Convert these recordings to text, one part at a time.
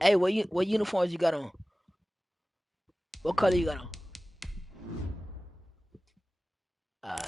Hey, what uniforms you got on? What color you got on? Uh,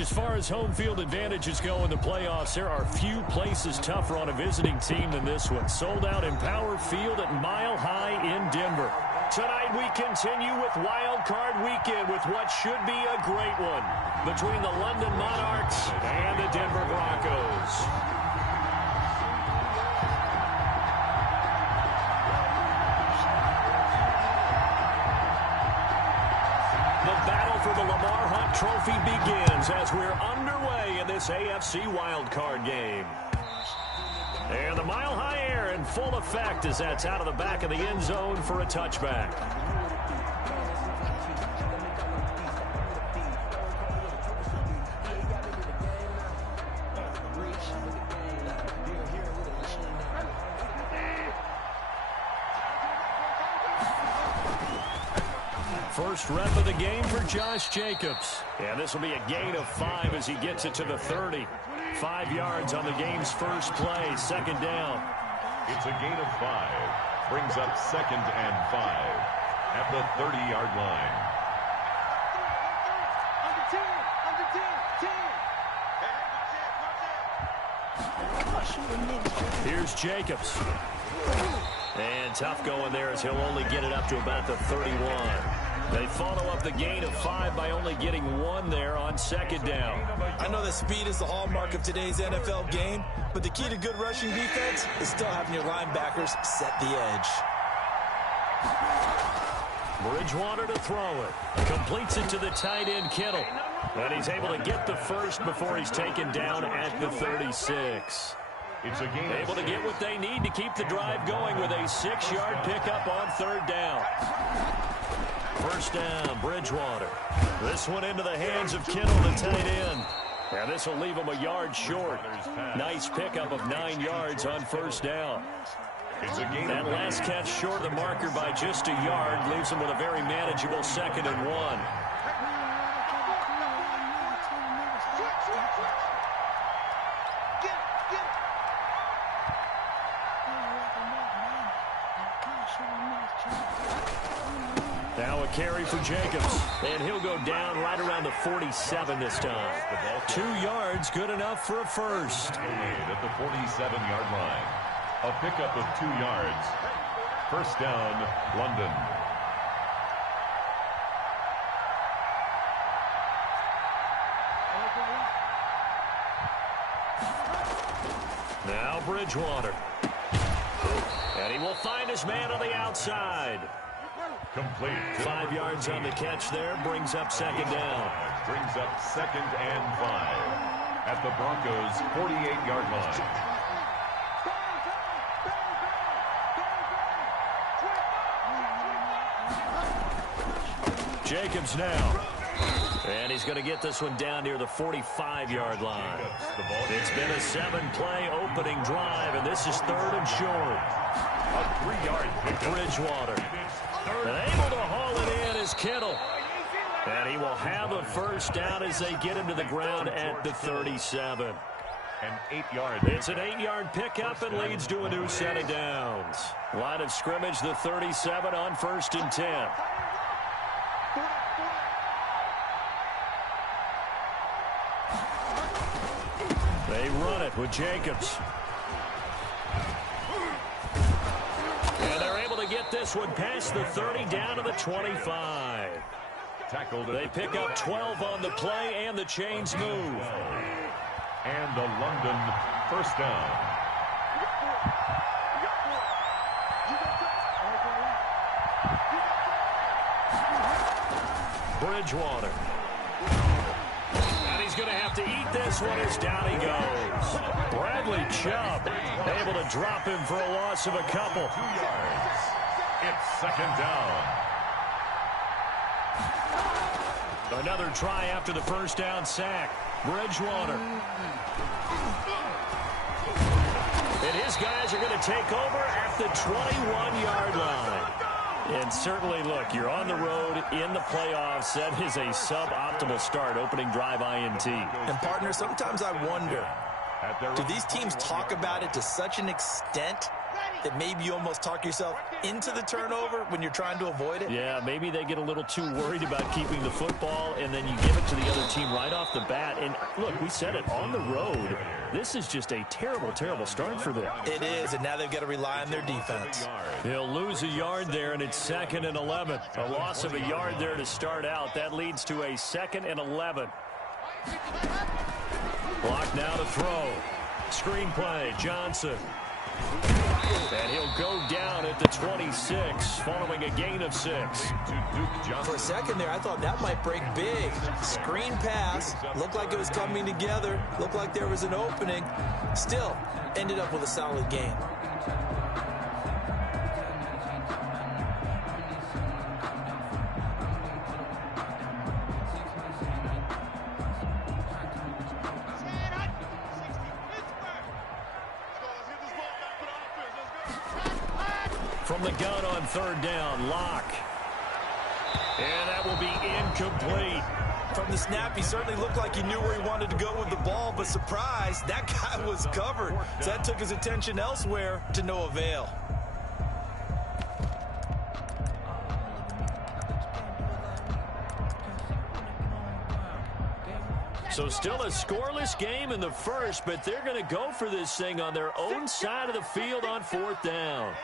As far as home field advantages go in the playoffs, there are few places tougher on a visiting team than this one. Sold out in Power Field at Mile High in Denver. Tonight we continue with Wild Card Weekend with what should be a great one between the London Monarchs and the Denver Broncos. For the Lamar Hunt Trophy begins as we're underway in this AFC wildcard game. And the Mile High air in full effect as that's out of the back of the end zone for a touchback. First rep of the game for Josh Jacobs. And this will be a gain of 5 as he gets it to the 30. 5 yards on the game's first play, second down. It's a gain of 5. Brings up 2nd and 5 at the 30-yard line. Here's Jacobs. And tough going there as he'll only get it up to about the 31. They follow up the gain of 5 by only getting 1 there on second down. I know that speed is the hallmark of today's NFL game, but the key to good rushing defense is still having your linebackers set the edge. Bridgewater to throw it. Completes it to the tight end, Kittle. And he's able to get the first before he's taken down at the 36. It's a gain able to get what they need to keep the drive going with a 6-yard pickup on third down. First down, Bridgewater. This one into the hands of Kittle, the tight end. And this will leave him a yard short. Nice pickup of 9 yards on first down. That last catch short of the marker by just a yard leaves him with a very manageable 2nd and 1. Now a carry for Jacobs, and he'll go down right around the 47 this time. 2 yards, good enough for a first. At the 47-yard line. A pickup of 2 yards. First down, London. Now Bridgewater. And he will find his man on the outside. Complete. 5 yards on the catch there, brings up second down. Brings up 2nd and 5 at the Broncos' 48-yard line. Jacobs now. And he's going to get this one down near the 45-yard line. It's been a 7-play opening drive, and this is 3rd and short. A 3-yard pickup. Bridgewater. And able to haul it in is Kittle. And he will have a first down as they get him to the ground at the 37. An 8-yard. It's an 8-yard pickup and leads to a new set of downs. Line of scrimmage, the 37 on 1st and 10. They run it with Jacobs. get this one past the 30 down to the 25. They pick up 12 on the play, and the chains move. And the London first down. Bridgewater. And he's going to have to eat this one as down he goes. Bradley Chubb able to drop him for a loss of a couple. 2 yards. It's second down. Another try after the first down sack. Bridgewater. And his guys are going to take over at the 21-yard line. And certainly, look, you're on the road in the playoffs. That is a suboptimal start, opening drive INT. And, partner, sometimes I wonder, do these teams talk about it to such an extent that maybe you almost talk yourself into the turnover when you're trying to avoid it? Yeah, maybe they get a little too worried about keeping the football, and then you give it to the other team right off the bat. And, look, we said it, on the road, this is just a terrible, terrible start for them. It is, and now they've got to rely on their defense. He'll lose a yard there, and it's 2nd and 11. A loss of a yard there to start out. That leads to a 2nd and 11. Block now to throw. Screen play, Johnson. And he'll go down at the 26, following a gain of 6. For a second there, I thought that might break big. Screen pass, looked like it was coming together, looked like there was an opening. Still, ended up with a solid gain. From the gun on 3rd down, Locke. And that will be incomplete. From the snap, he certainly looked like he knew where he wanted to go with the ball, but surprise, that guy was covered. So that took his attention elsewhere to no avail. So still a scoreless game in the first, but they're going to go for this thing on their own side of the field on 4th down.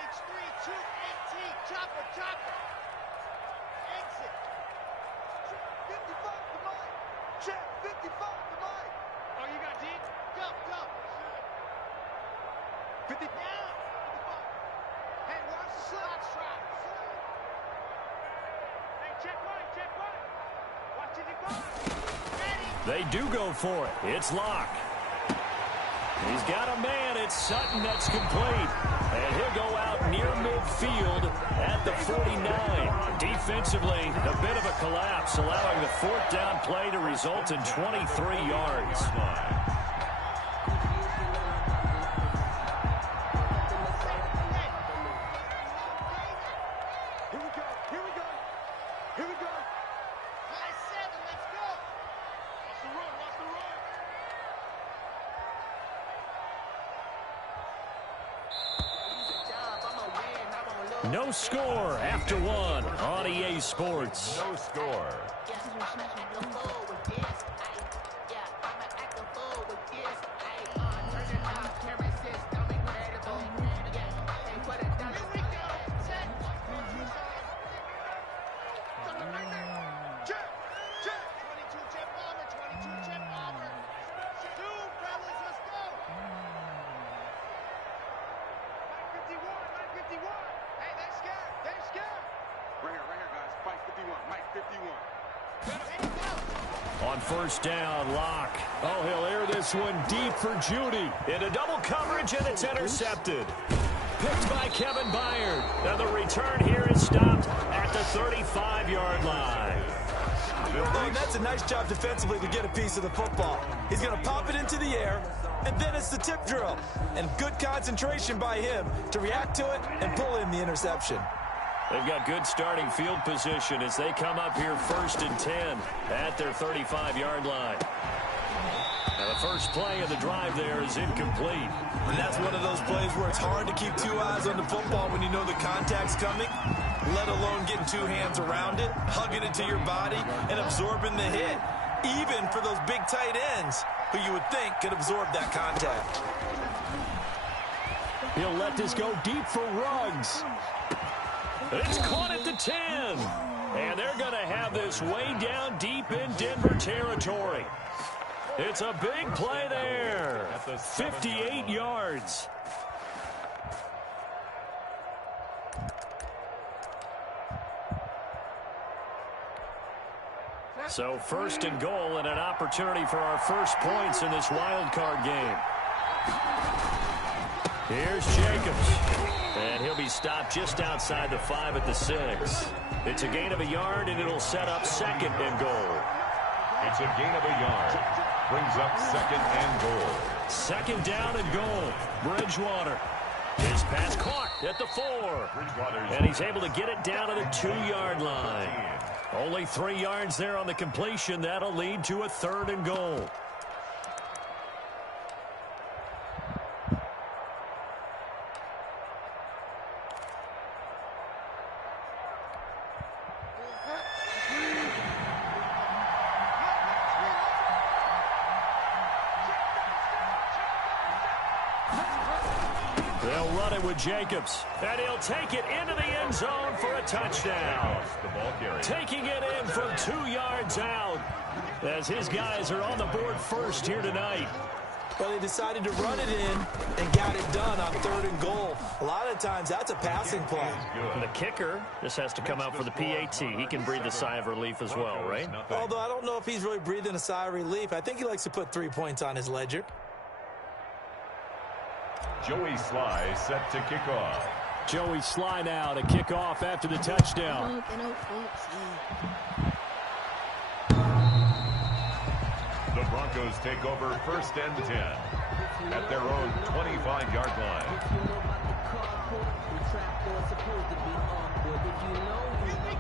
They do go for it. It's Locke. He's got a man. It's Sutton that's complete. And he'll go out near midfield at the 49. Defensively, a bit of a collapse, allowing the 4th down play to result in 23 yards. No score after 1 on EA Sports. No score. On 1st down, Locke. Oh, he'll air this one deep for Judy. Into double coverage, and it's intercepted. Picked by Kevin Byard. Now the return here is stopped at the 35-yard line. And that's a nice job defensively to get a piece of the football. He's going to pop it into the air, and then it's the tip drill. And good concentration by him to react to it and pull in the interception. They've got good starting field position as they come up here 1st and 10 at their 35-yard line. Now the first play of the drive there is incomplete. And that's one of those plays where it's hard to keep 2 eyes on the football when you know the contact's coming, let alone getting 2 hands around it, hugging it to your body, and absorbing the hit, even for those big tight ends who you would think could absorb that contact. He'll let this go deep for Ruggs. It's caught at the 10. And they're going to have this way down deep in Denver territory. It's a big play there. 58 yards. So first and goal and an opportunity for our first points in this wild card game. Here's Jacobs. And he'll be stopped just outside the 5 at the 6. It's a gain of a yard, and it'll set up second and goal. It's a gain of a yard. Brings up second and goal. Second down and goal. Bridgewater. His pass caught at the 4. And he's able to get it down to the 2-yard line. Only 3 yards there on the completion. That'll lead to a third and goal. They'll run it with Jacobs, and he'll take it into the end zone for a touchdown. Taking it in from 2 yards out as his guys are on the board first here tonight. Well, they decided to run it in and got it done on third and goal. A lot of times that's a passing play. And the kicker just has to come out for the PAT. He can breathe a sigh of relief as well, right? Although I don't know if he's really breathing a sigh of relief. I think he likes to put 3 points on his ledger. Joey Sly set to kick off. Joey Sly now to kick off after the touchdown. The Broncos take over first and 10 at their own 25-yard line.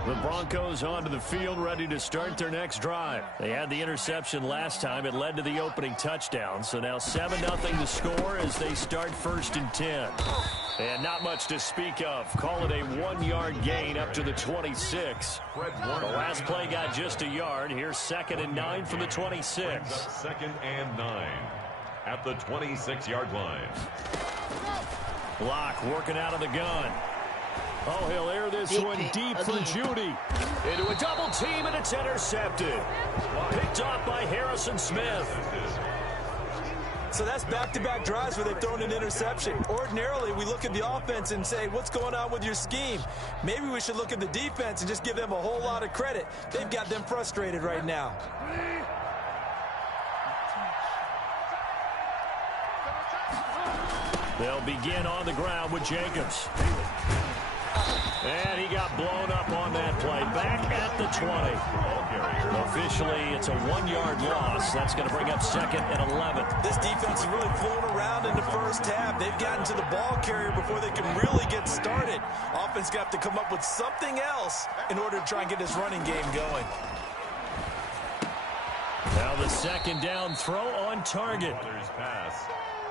The Broncos onto the field, ready to start their next drive. They had the interception last time. It led to the opening touchdown. So now 7-0 to score as they start first and 10. And not much to speak of. Call it a 1-yard gain up to the 26. The last play got just a yard. Here's second and 9 for the 26. Second and 9 at the 26-yard line. Block working out of the gun. Oh, he'll air this one deep for Judy. Into a double team, and it's intercepted. Picked off by Harrison Smith. So that's back-to-back drives where they've thrown an interception. Ordinarily, we look at the offense and say, what's going on with your scheme? Maybe we should look at the defense and just give them a whole lot of credit. They've got them frustrated right now. They'll begin on the ground with Jacobs. And he got blown up on that play. Back at the 20. Officially, it's a 1-yard loss. That's going to bring up second and 11. This defense has really flown around in the first half. They've gotten to the ball carrier before they can really get started. Offense got to come up with something else in order to try and get this running game going. Now the second down throw on target. Pass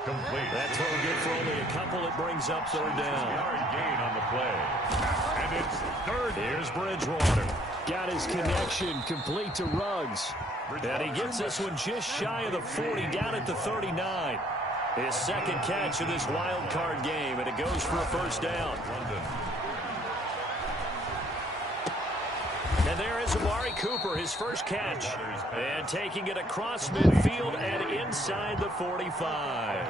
complete. That throw good for only a couple. It brings up third down. Yard gain on the play. And it's third. Here's Bridgewater. Got his connection complete to Ruggs. And he gets this one just shy of the 40, down at the 39. His second catch of this wild card game, and it goes for a first down. And there is Amari Cooper, his first catch. And taking it across midfield and inside the 45.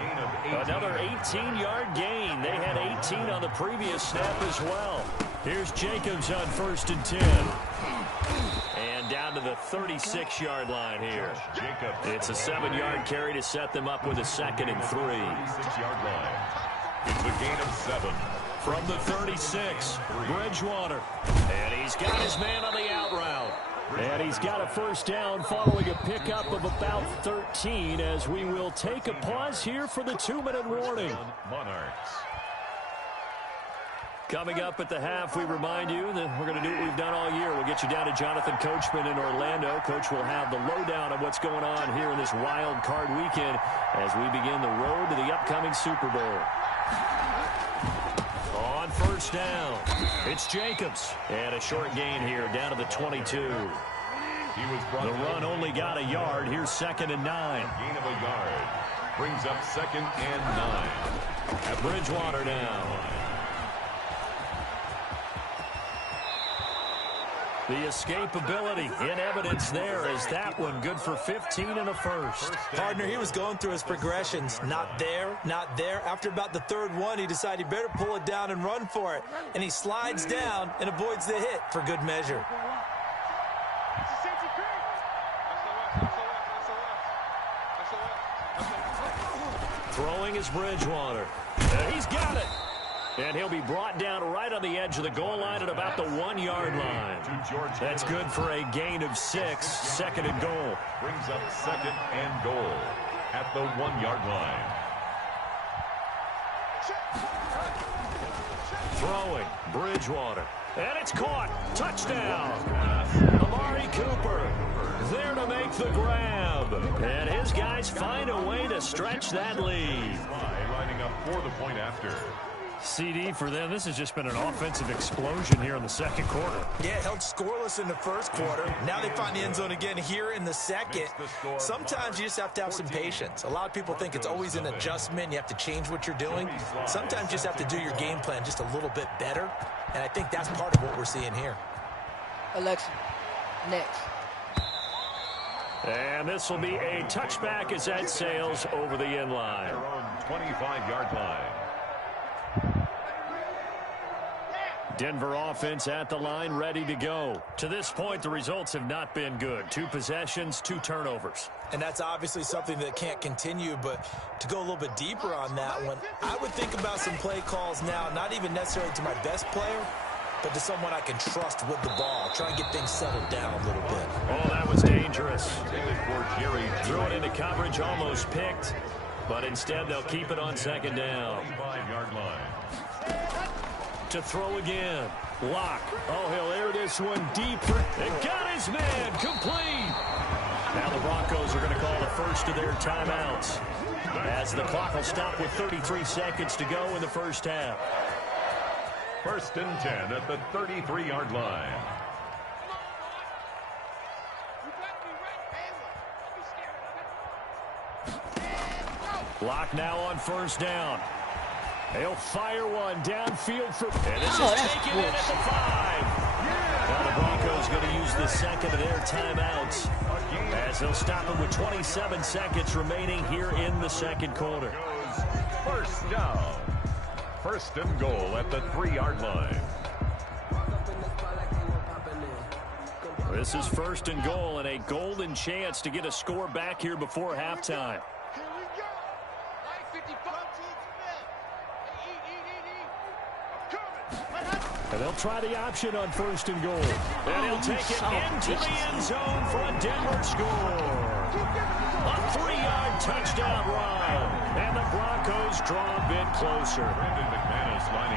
Another 18-yard gain. They had 18 on the previous snap as well. Here's Jacobs on first and 10. And down to the 36-yard line here. It's a 7-yard carry to set them up with a second and 3. 36-yard line. It's a gain of 7. From the 36, Bridgewater. And he's got his man on the out route. And he's got a first down following a pickup of about 13 as we will take a pause here for the 2-minute warning. Monarchs. Coming up at the half, we remind you that we're going to do what we've done all year. We'll get you down to Jonathan Coachman in Orlando. Coach will have the lowdown of what's going on here in this wild card weekend as we begin the road to the upcoming Super Bowl. On first down, it's Jacobs. And a short gain here down to the 22. The run only got a yard. Here's second and 9. Gain of a yard. Brings up second and 9. At Bridgewater now. The escapability in evidence there as that one good for 15 and a first. Partner, he was going through his progressions. Not there, not there. After about the third one, he decided he better pull it down and run for it. And he slides down and avoids the hit for good measure. Throwing is Bridgewater. And he's got it. And he'll be brought down right on the edge of the goal line at about the 1 yard line. That's good for a gain of 6. Second and goal. Brings up second and goal at the 1 yard line. Throwing, Bridgewater. And it's caught. Touchdown. Amari Cooper there to make the grab. And his guys find a way to stretch that lead. Lining up for the point after. CD for them. This has just been an offensive explosion here in the second quarter. Yeah, held scoreless in the first quarter. Now they find the end zone again here in the second. Sometimes you just have to have some patience. A lot of people think it's always an adjustment. You have to change what you're doing. Sometimes you just have to do your game plan just a little bit better. And I think that's part of what we're seeing here. Alexa, next. And this will be a touchback as that sails over the end line. Their own 25-yard line. Denver offense at the line, ready to go. To this point, the results have not been good. 2 possessions, 2 turnovers. And that's obviously something that can't continue, but to go a little bit deeper on that one, I would think about some play calls now, not even necessarily to my best player, but to someone I can trust with the ball. Try and get things settled down a little bit. Oh, that was dangerous. Threw it into coverage, almost picked, but instead they'll keep it on second down. 5-yard line. To throw again. Lock. Oh, he'll air this one deep. And got his man complete. Now the Broncos are going to call the first of their timeouts as the clock will stop with 33 seconds to go in the first half. First and 10 at the 33-yard line. Lock now on first down. He'll fire one downfield for... And this is taken in at the 5. Now the Broncos going to use the second of their timeouts as they'll stop it with 27 seconds remaining here in the second quarter. First down. First and goal at the 3-yard line. This is first and goal and a golden chance to get a score back here before halftime. And they'll try the option on first and goal. And he'll take it into the end zone for a Denver score. A 3-yard touchdown run. And the Broncos draw a bit closer.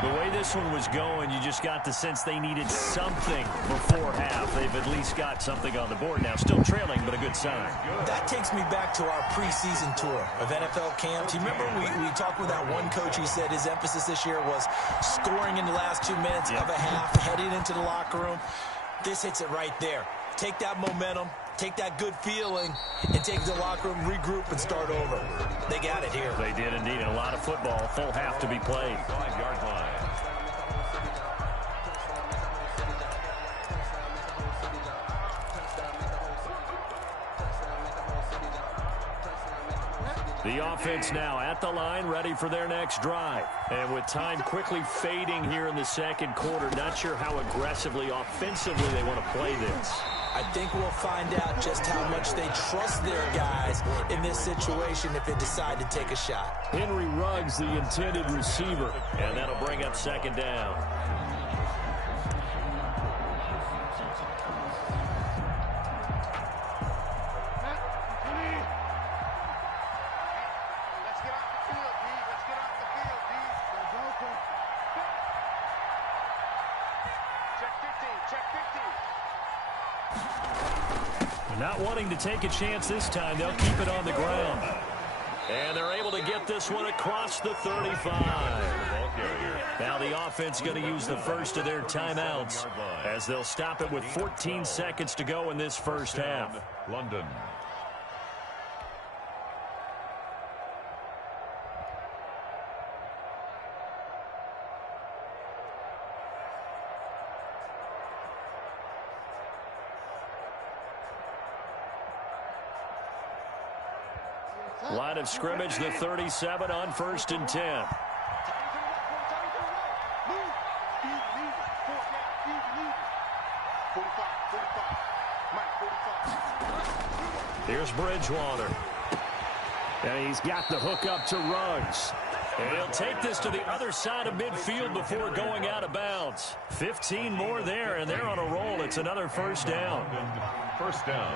The way this one was going, you just got the sense they needed something before half. They've at least got something on the board now. Still trailing, but a good sign. That takes me back to our preseason tour of NFL camps. You remember we talked with that one coach. He said his emphasis this year was scoring in the last 2 minutes of a half, heading into the locker room. This hits it right there. Take that momentum, take that good feeling, and take the locker room, regroup, and start over. They got it here. They did indeed. A lot of football, full half to be played. 5-yard line. The offense now at the line, ready for their next drive. And with time quickly fading here in the second quarter, not sure how aggressively, offensively they want to play this. I think we'll find out just how much they trust their guys in this situation if they decide to take a shot. Henry Ruggs, the intended receiver, and that'll bring up second down. Not wanting to take a chance this time, they'll keep it on the ground. And they're able to get this one across the 35. Now the offense going to use the first of their timeouts as they'll stop it with 14 seconds to go in this first half. London. Line of scrimmage, the 37 on 1st and 10. Here's Bridgewater. And he's got the hook up to Ruggs. And he'll take this to the other side of midfield before going out of bounds. 15 more there, and they're on a roll. It's another first down. First down.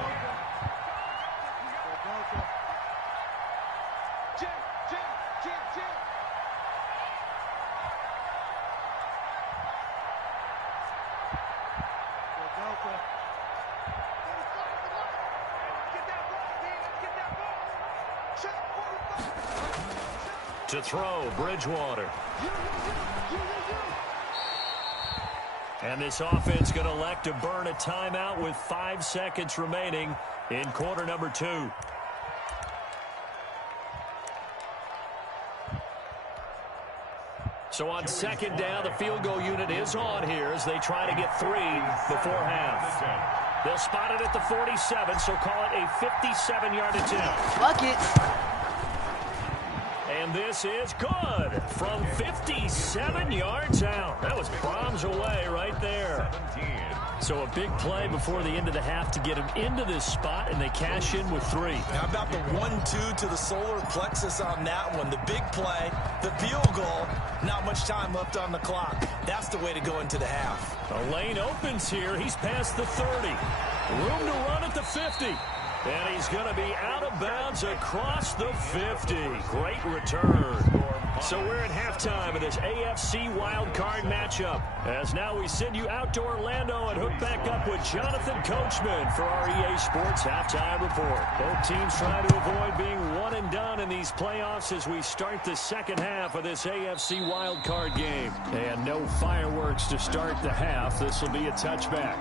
To throw, Bridgewater. And this offense going to elect to burn a timeout with 5 seconds remaining in quarter number 2. So on 2nd down, the field goal unit is on here as they try to get 3 before half. They'll spot it at the 47, so call it a 57-yard attempt. Fuck it. And this is good from 57 yards out. That was bombs away right there. So a big play before the end of the half to get him into this spot, and they cash in with 3. How about the 1-2 to the solar plexus on that one? The big play, the field goal, not much time left on the clock. That's the way to go into the half. The lane opens here. He's past the 30. Room to run at the 50. And he's going to be out of bounds across the 50. Great return. So we're at halftime of this AFC wildcard matchup. As now we send you out to Orlando and hook back up with Jonathan Coachman for our EA Sports Halftime Report. Both teams trying to avoid being one and done in these playoffs as we start the second half of this AFC wildcard game. And no fireworks to start the half. This will be a touchback.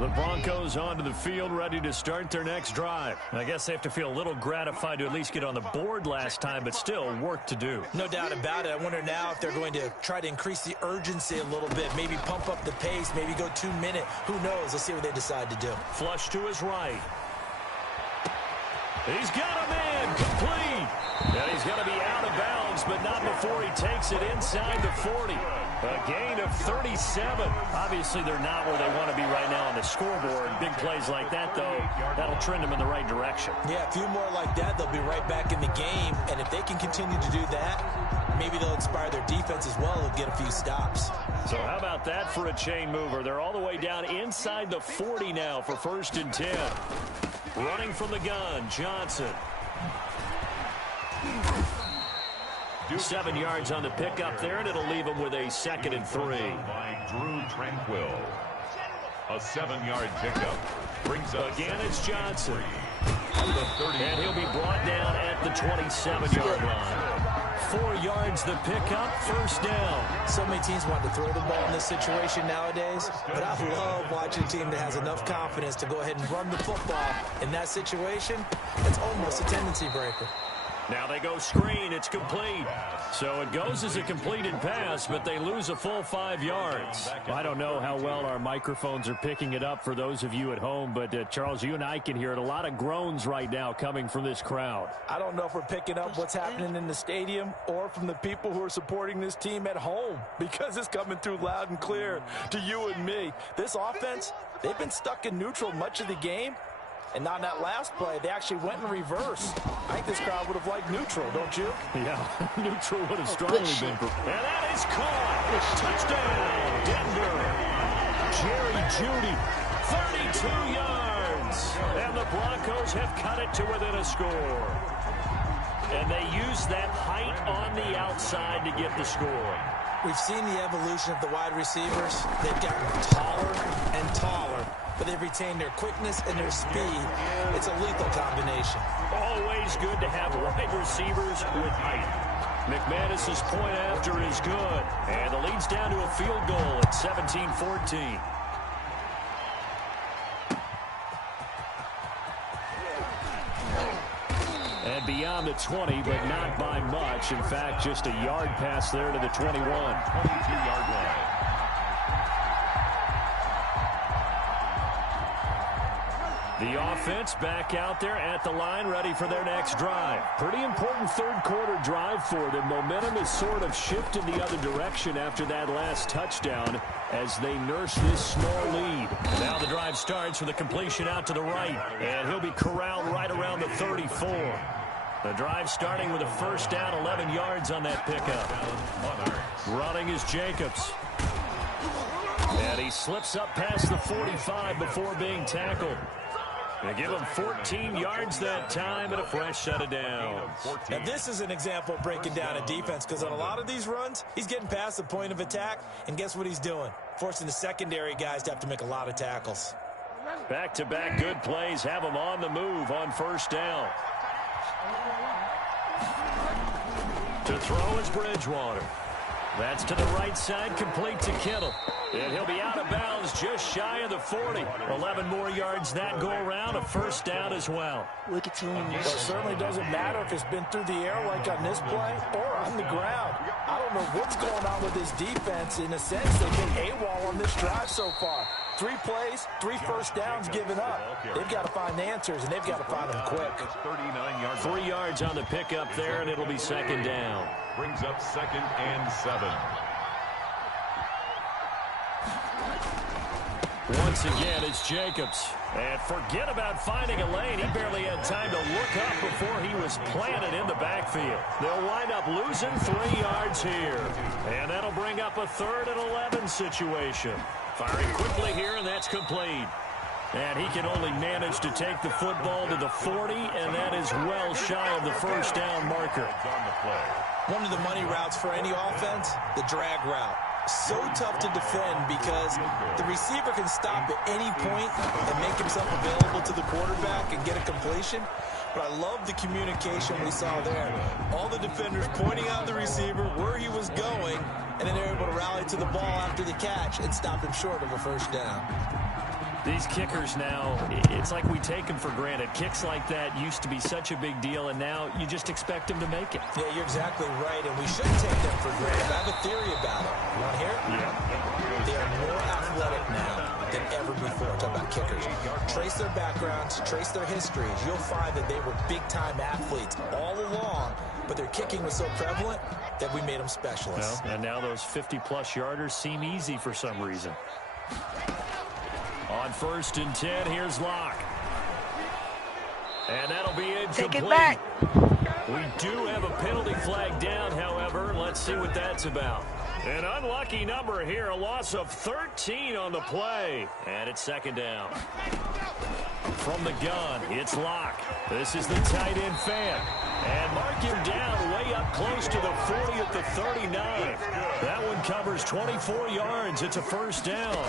The Broncos onto the field, ready to start their next drive. I guess they have to feel a little gratified to at least get on the board last time, but still work to do. No doubt about it. I wonder now if they're going to try to increase the urgency a little bit, maybe pump up the pace, maybe go 2-minute. Who knows? Let's see what they decide to do. Flush to his right. He's got a man complete. And he's going to be out of bounds, but not before he takes it inside the 40. A gain of 37. Obviously, they're not where they want to be right now on the scoreboard. Big plays like that, though, that'll trend them in the right direction. Yeah, a few more like that, they'll be right back in the game. And if they can continue to do that, maybe they'll inspire their defense as well and get a few stops. So how about that for a chain mover? They're all the way down inside the 40 now for 1st and 10. Running from the gun, Johnson. 7 yards on the pickup there, and it'll leave him with a 2nd and 3. By Drew Tranquill. A 7-yard pickup brings up. Again, it's Johnson. And he'll be brought down at the 27-yard line. 4 yards the pickup, 1st down. So many teams want to throw the ball in this situation nowadays, but I love watching a team that has enough confidence to go ahead and run the football. In that situation, it's almost a tendency breaker. Now they go screen. It's complete. So it goes as a completed pass, but they lose a full 5 yards. I don't know how well our microphones are picking it up for those of you at home, but Charles, you and I can hear it. A lot of groans right now coming from this crowd. I don't know if we're picking up what's happening in the stadium or from the people who are supporting this team at home, because it's coming through loud and clear to you and me. This offense, they've been stuck in neutral much of the game. And on that last play, they actually went in reverse. I think this crowd would have liked neutral, don't you? Yeah, neutral would have strongly been. And that is caught. Touchdown, Denver. Jerry Jeudy, 32 yards. And the Broncos have cut it to within a score. And they use that height on the outside to get the score. We've seen the evolution of the wide receivers. They've gotten taller and taller, but they've retained their quickness and their speed. It's a lethal combination. Always good to have wide receivers with height. McManus's point after is good. And the lead's down to a field goal at 17-14. And beyond the 20, but not by much. In fact, just a yard pass there to the 21. 22-yard line. The offense back out there at the line, ready for their next drive. Pretty important third quarter drive for them. Momentum has sort of shifted the other direction after that last touchdown as they nurse this small lead. Now the drive starts with a completion out to the right, and he'll be corralled right around the 34. The drive starting with a first down, 11 yards on that pickup. Running is Jacobs. And he slips up past the 45 before being tackled. They give him 14 yards that time and a fresh set of downs. Now this is an example of breaking down a defense, because on a lot of these runs, he's getting past the point of attack, and guess what he's doing? Forcing the secondary guys to have to make a lot of tackles. Back-to-back good plays have him on the move on first down. To throw is Bridgewater. That's to the right side, complete to Kittle. And he'll be out of bounds just shy of the 40. 11 more yards that go around, a first down as well. Wicked team. Well, it certainly doesn't matter if it's been through the air like on this play or on the ground. I don't know what's going on with this defense. In a sense, they've been AWOL on this drive so far. 3 plays, 3 first downs given up. They've got to find answers, and they've got to find them quick. 39 yards. 3 yards on the pickup there, and it'll be second down. Brings up 2nd and 7. Once again, it's Jacobs. And forget about finding a lane. He barely had time to look up before he was planted in the backfield. They'll wind up losing 3 yards here. And that'll bring up a 3rd and 11 situation. Firing quickly here, and that's complete. And he can only manage to take the football to the 40, and that is well shy of the first down marker. One of the money routes for any offense, the drag route. So tough to defend because the receiver can stop at any point and make himself available to the quarterback and get a completion. But I love the communication we saw there. All the defenders pointing out the receiver, where he was going, and then they're able to rally to the ball after the catch and stop him short of a first down. These kickers now, it's like we take them for granted. Kicks like that used to be such a big deal, and now you just expect them to make it. Yeah, you're exactly right, and we shouldn't take them for granted. I have a theory about it. You want to hear it? Yeah. They are more athletic now than ever before. Talk about kickers. Trace their backgrounds, trace their histories. You'll find that they were big-time athletes all along, but their kicking was so prevalent that we made them specialists. Well, and now those 50-plus yarders seem easy for some reason. On 1st and 10, here's Locke. And that'll be incomplete. Take it back. We do have a penalty flag down, however. Let's see what that's about. An unlucky number here, a loss of 13 on the play. And it's second down. From the gun, it's Locke. This is the tight end fan. And mark him down way up close to the 40 at the 39. That one covers 24 yards. It's a first down.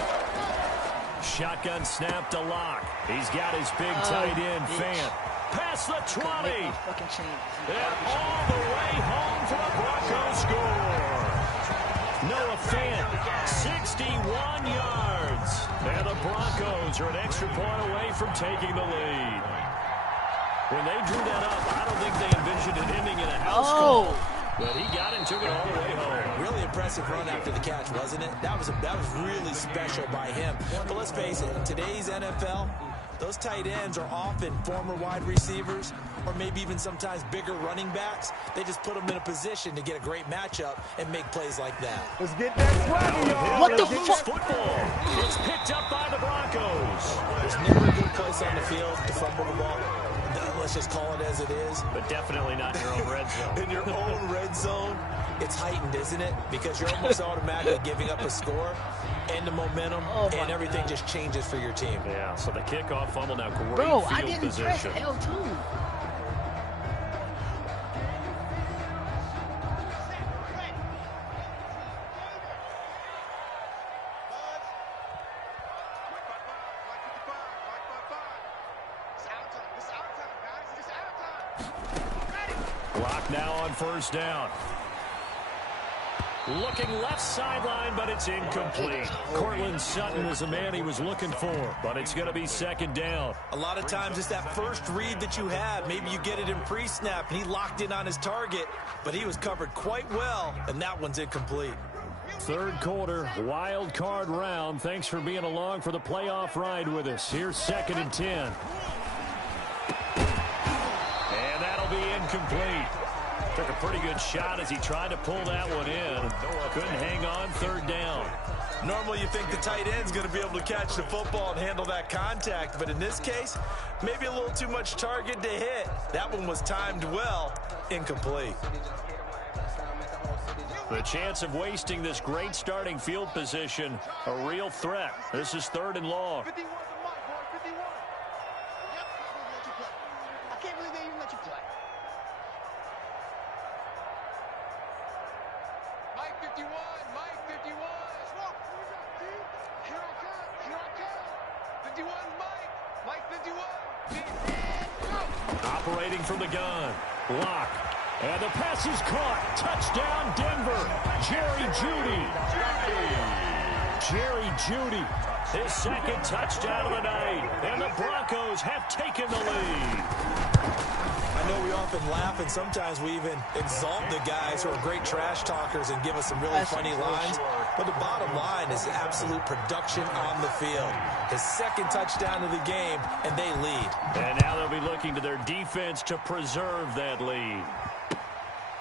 Shotgun snap to Locke. He's got his big tight end fan. Past the 20. And all the way home for the Broncos score. Noah Fant, 61 yards. And the Broncos are an extra point away from taking the lead. When they drew that up, I don't think they envisioned it ending in a house call. But he got and took it all the way home. Really impressive run after the catch, wasn't it? That was really special by him. But let's face it, in today's NFL, those tight ends are often former wide receivers or maybe even sometimes bigger running backs. They just put them in a position to get a great matchup and make plays like that. Let's get that swagger, y'all. What the fuck? Football. It's picked up by the Broncos. There's never a good place on the field to fumble the ball. Let's just call it as it is. But definitely not in your own red zone. In your own red zone, it's heightened, isn't it? Because you're almost automatically giving up a score and the momentum, and everything just changes for your team. Yeah, so the kickoff fumble now, great Bro, field I didn't position. press L2. Clock now on first down. Looking left sideline, but it's incomplete. Cortland Sutton is the man he was looking for, but it's going to be second down. A lot of times it's that first read that you have. Maybe you get it in pre-snap, and he locked in on his target, but he was covered quite well, and that one's incomplete. Third quarter, wild card round. Thanks for being along for the playoff ride with us. Here's 2nd and 10. incomplete. Took a pretty good shot as he tried to pull that one in. Couldn't hang on, third down. Normally you think the tight end's going to be able to catch the football and handle that contact, but in this case, maybe a little too much target to hit. That one was timed well, incomplete. The chance of wasting this great starting field position, a real threat. This is 3rd and long. 51 to Mike, boy, 51. Yep, let you play. I can't believe they even let you play. Mike 51, Mike 51. Here I come, here I come. 51, Mike, Mike 51. Operating from the gun. Lock. And the pass is caught. Touchdown, Denver. Jerry Jeudy. Jerry Jeudy. His second touchdown of the night. And the Broncos have taken the lead. I know we often laugh, and sometimes we even exalt the guys who are great trash talkers and give us some really funny lines. But the bottom line is absolute production on the field. His second touchdown of the game, and they lead. And now they'll be looking to their defense to preserve that lead.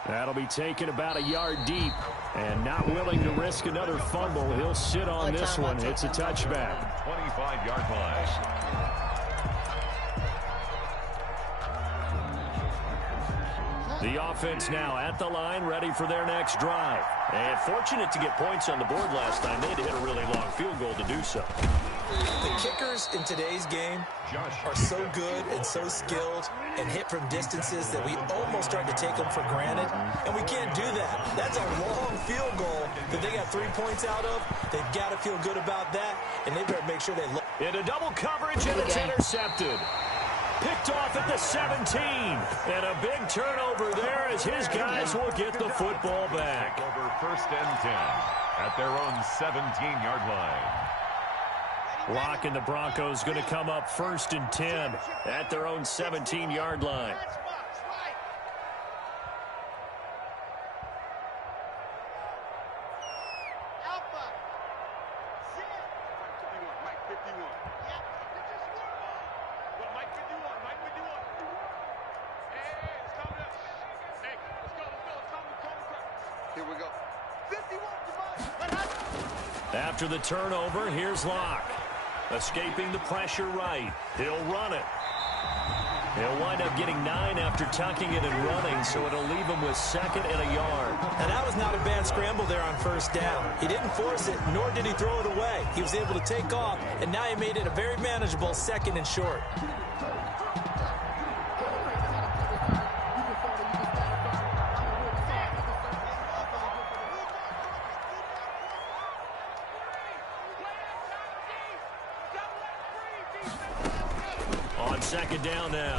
That'll be taken about a yard deep. And not willing to risk another fumble. He'll sit on this one. It's a touchback. 25-yard line. The offense now at the line, ready for their next drive. And fortunate to get points on the board last time. They had to hit a really long field goal to do so. The kickers in today's game are so good and so skilled and hit from distances that we almost start to take them for granted. And we can't do that. That's a long field goal that they got 3 points out of. They've got to feel good about that, and they better make sure they look. Into double coverage, and it's intercepted. Picked off at the 17. And a big turnover there as his guys will get the football back. Over 1st and 10 at their own 17-yard line. Lock and the Broncos going to come up 1st and 10 at their own 17-yard line. Here we go. 51 to Mike. After the turnover, here's Lock. Escaping the pressure right. He'll run it. He'll wind up getting 9 after tucking it and running, so it'll leave him with 2nd and a yard. And that was not a bad scramble there on 1st down. He didn't force it, nor did he throw it away. He was able to take off, and now he made it a very manageable 2nd and short. On 2nd down now,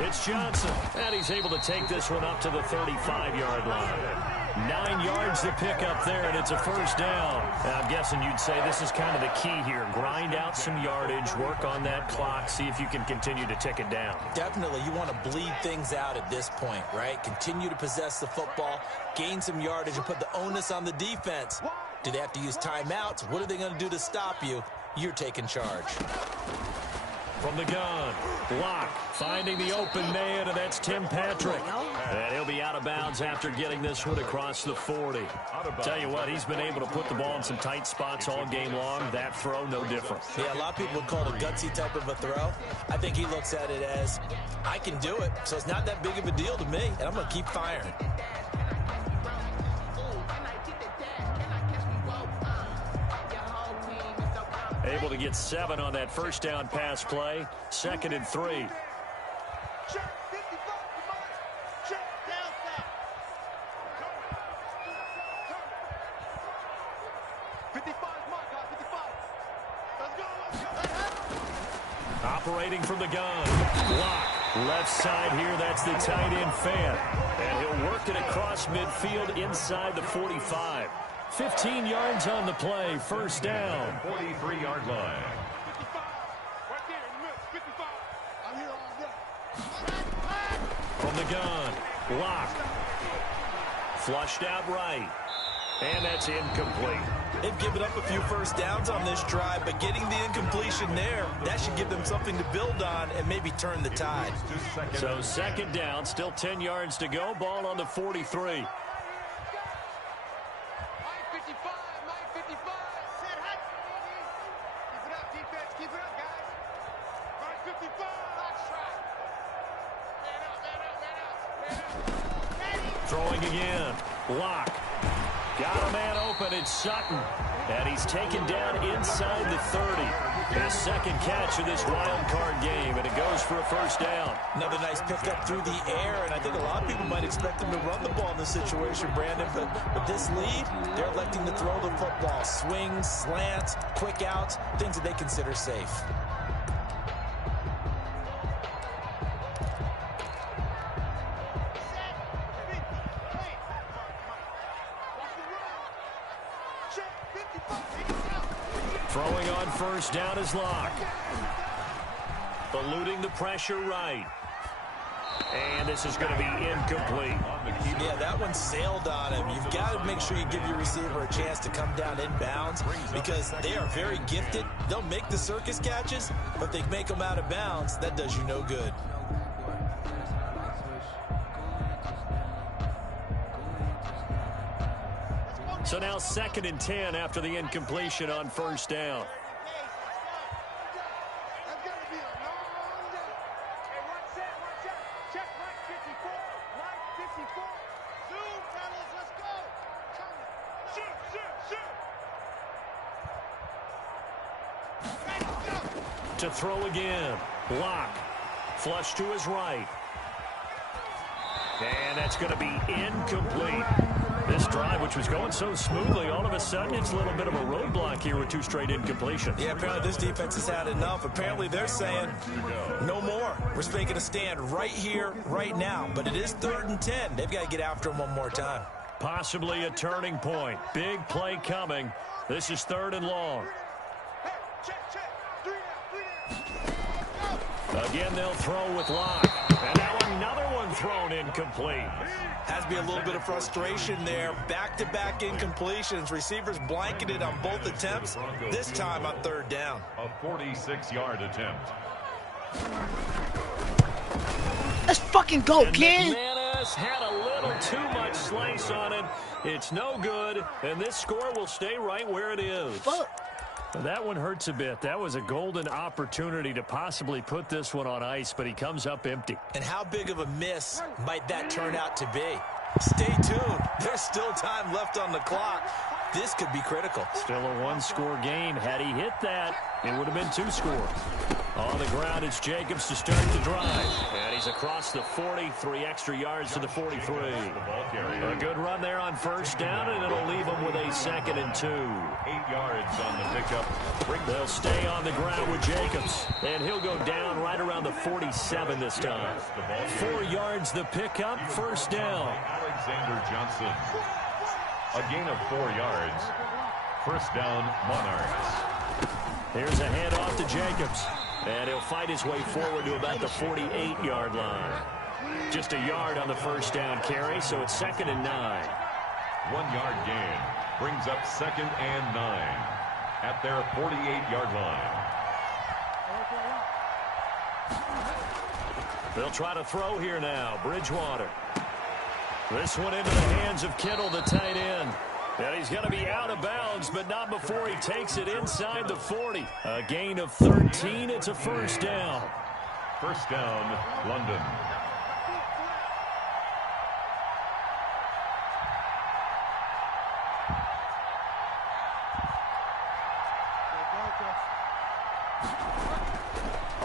it's Johnson, and he's able to take this one up to the 35-yard line. 9 yards to pick up there, and it's a 1st down. Now, I'm guessing you'd say this is kind of the key here. Grind out some yardage, work on that clock, see if you can continue to tick it down. Definitely, you want to bleed things out at this point, right? Continue to possess the football, gain some yardage, and put the onus on the defense. Do they have to use timeouts? What are they going to do to stop you? You're taking charge. From the gun, Lock finding the open man, and that's Tim Patrick. And he'll be out of bounds after getting this one across the 40. Tell you what, he's been able to put the ball in some tight spots all game long. That throw, no different. Yeah, a lot of people would call it a gutsy type of a throw. I think he looks at it as, I can do it, so it's not that big of a deal to me, and I'm going to keep firing. Able to get 7 on that 1st down pass play. 2nd and 3. Check 55 to Mike. Check down south. 55 Mike, 55. Let's go. Operating from the gun. Lock. Left side here, that's the tight end fan. And he'll work it across midfield inside the 45. 15 yards on the play, 1st down. 43-yard line. 55. Right there in the middle. 55. I'm here all day. From the gun, Lock. Flushed out right. And that's incomplete. They've given up a few first downs on this drive, but getting the incompletion there, that should give them something to build on and maybe turn the tide. So second down, still 10 yards to go. Ball on the 43. Throwing again. Lock. Got a man open. It's Sutton. And he's taken down inside the 30. His second catch of this wild card game, and it goes for a first down. Another nice pickup through the air, and I think a lot of people might expect him to run the ball in this situation, Brandon, but with this lead, they're electing to throw the football. Swings, slants, quick outs, things that they consider safe. Throwing on first down is Lock. Eluding the pressure right. And this is going to be incomplete. Yeah, that one sailed on him. You've got to make sure you give your receiver a chance to come down inbounds because they are very gifted. They'll make the circus catches, but if they make them out of bounds, that does you no good. So now 2nd and 10 after the incompletion on first down. To throw again. Lock. Flush to his right. And that's going to be incomplete. This drive, which was going so smoothly, all of a sudden it's a little bit of a roadblock here with 2 straight incompletions. Yeah, apparently this defense has had enough. Apparently they're saying no more. We're making a stand right here, right now. But it is 3rd and 10. They've got to get after him one more time. Possibly a turning point. Big play coming. This is 3rd and long. Again, they'll throw with Lock. And now another one thrown incomplete. Has to be a little bit of frustration there. Back-to-back incompletions. Receivers blanketed on both attempts, this time on 3rd down. A 46-yard attempt. Let's fucking go, kid. McManus had a little too much slice on it. It's no good, and this score will stay right where it is. Fuck. That one hurts a bit. That was a golden opportunity to possibly put this one on ice, but he comes up empty. And how big of a miss might that turn out to be? Stay tuned. There's still time left on the clock. This could be critical. Still a 1-score game. Had he hit that, it would have been 2 scores. On the ground, it's Jacobs to start the drive. And he's across the 40, 3 extra yards to the 43. A good run there on first down, and it'll leave him with a 2nd and 2. 8 yards on the pickup. They'll stay on the ground with Jacobs, and he'll go down right around the 47 this time. 4 yards the pickup, first down. Alexander Johnson. A gain of 4 yards. First down, Monarchs. Here's a handoff to Jacobs. And he'll fight his way forward to about the 48-yard line. Just a yard on the first down carry, so it's 2nd and 9. 1-yard gain. Brings up 2nd and 9 at their 48-yard line. They'll try to throw here now. Bridgewater. This one into the hands of Kittle, the tight end. And he's going to be out of bounds, but not before he takes it inside the 40. A gain of 13. It's a first down. First down, London.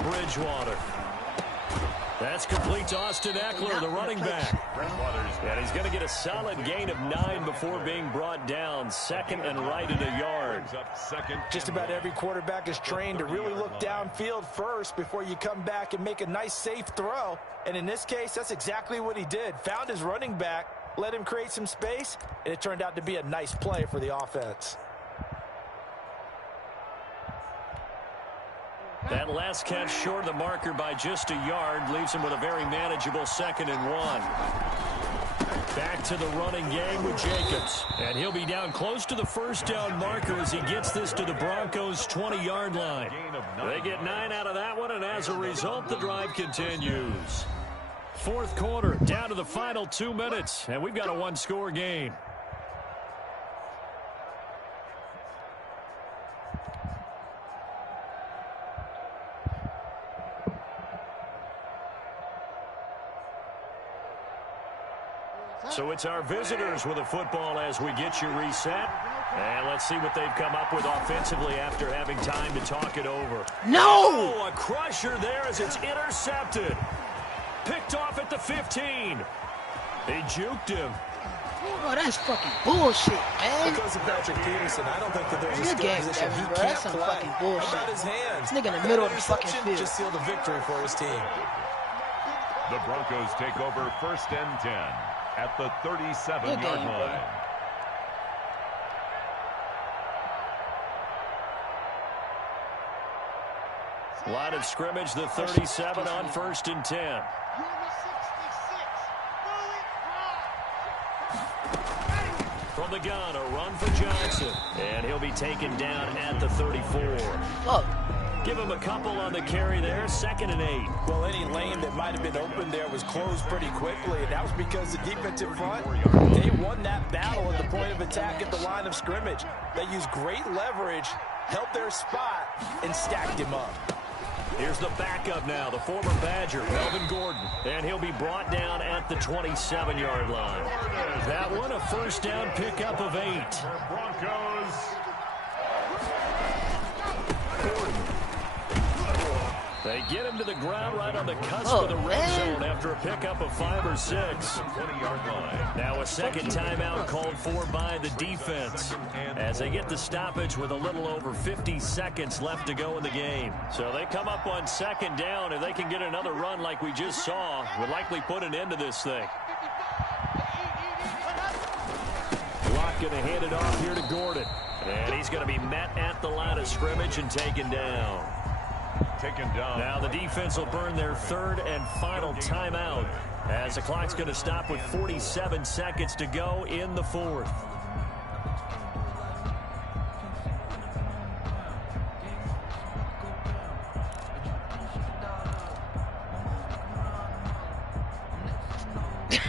Bridgewater. That's complete to Austin Eckler, the running back. And he's going to get a solid gain of 9 before being brought down. 2nd and right at a yard. Just about every quarterback is trained to really look downfield first before you come back and make a nice, safe throw. And in this case, that's exactly what he did. Found his running back, let him create some space, and it turned out to be a nice play for the offense. That last catch short of the marker by just a yard leaves him with a very manageable 2nd and 1. Back to the running game with Jacobs. And he'll be down close to the first down marker as he gets this to the Broncos' 20-yard line. They get 9 out of that one, and as a result, the drive continues. Fourth quarter, down to the final 2 minutes, and we've got a one-score game. So it's our visitors with the football as we get you reset. And let's see what they've come up with offensively after having time to talk it over. No! Oh, a crusher there as it's intercepted. Picked off at the 15. They juked him. Oh, that's fucking bullshit, man. Because of Patrick Peterson, I don't think that there's a Good skill game, position Devin, he bro. can't That's some play. fucking bullshit. How about his hands? This nigga in the middle of the fucking Interception field. just sealed a victory for his team. The Broncos take over 1st and 10 at the 37-yard line. Line of scrimmage, the 37 on 1st and 10. From the gun, a run for Johnson. And he'll be taken down at the 34. Oh. Give him a couple on the carry there, 2nd and 8. Well, any lane that might have been open there was closed pretty quickly, and that was because the defensive front, they won that battle at the point of attack at the line of scrimmage. They used great leverage, held their spot, and stacked him up. Here's the backup now, the former Badger, Melvin Gordon. And he'll be brought down at the 27-yard line. That one, a first down pickup of 8. Broncos. Gordon. They get him to the ground right on the cusp of the red zone after a pickup of 5 or 6. 20-yard line. Now a second timeout called for by the defense as they get the stoppage with a little over 50 seconds left to go in the game. So they come up on 2nd down. If they can get another run like we just saw, would likely put an end to this thing. Locke going to hand it off here to Gordon. And he's going to be met at the line of scrimmage and taken down. Now the defense will burn their 3rd and final timeout as the clock's going to stop with 47 seconds to go in the 4th.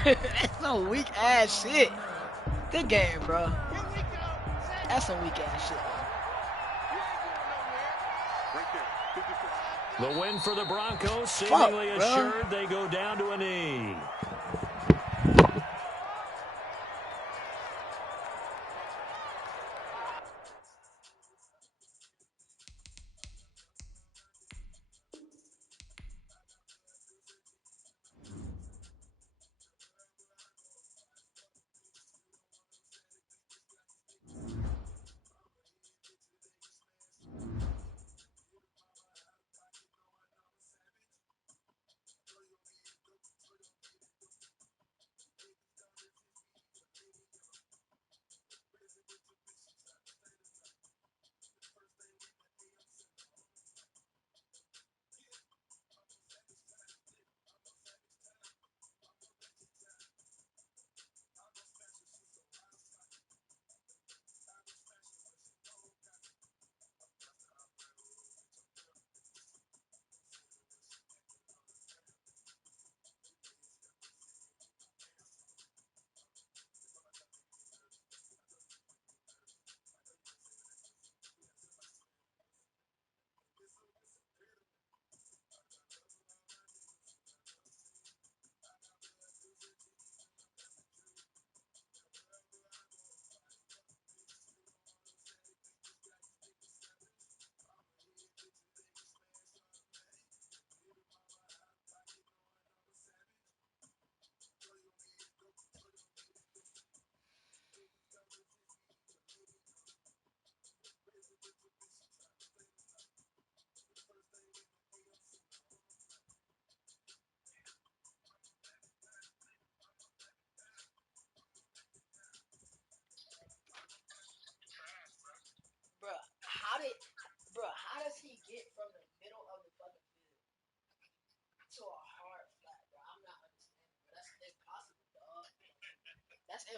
That's some weak ass shit. Good game, bro. That's some weak ass shit, bro. The win for the Broncos, seemingly Fuck, bro. assured they go down to a knee.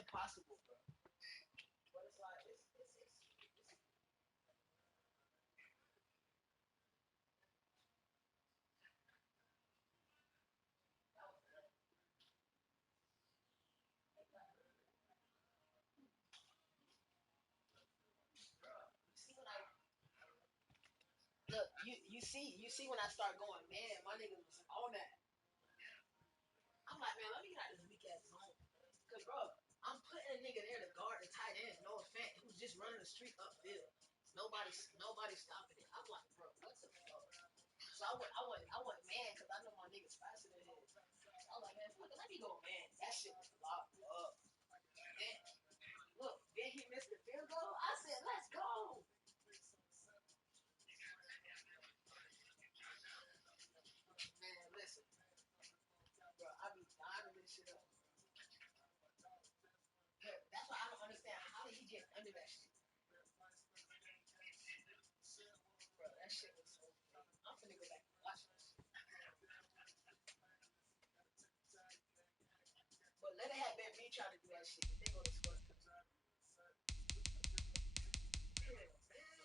impossible, bro. But it's like look, you see when I start going, man, my niggas was on that. I'm like, man, let me get out this weak ass zone. Cause bro, I'm putting a nigga there to guard the tight end, no offense, who's just running the street upfield. Nobody stopping it. I'm like, bro, what the fuck? So I went man, cause I know my niggas faster than him. So I was like, man, fuck it, let me go man. That shit was locked up. Man, look, then he missed the field goal. I said, let's go. Man, listen, bro, I be dying this shit up. That's why I don't understand. How did he get under that shit? Bro, that shit was so funny. I'm finna go back and watch this. But let it have been me trying to do that shit. They go to score. Yeah, man.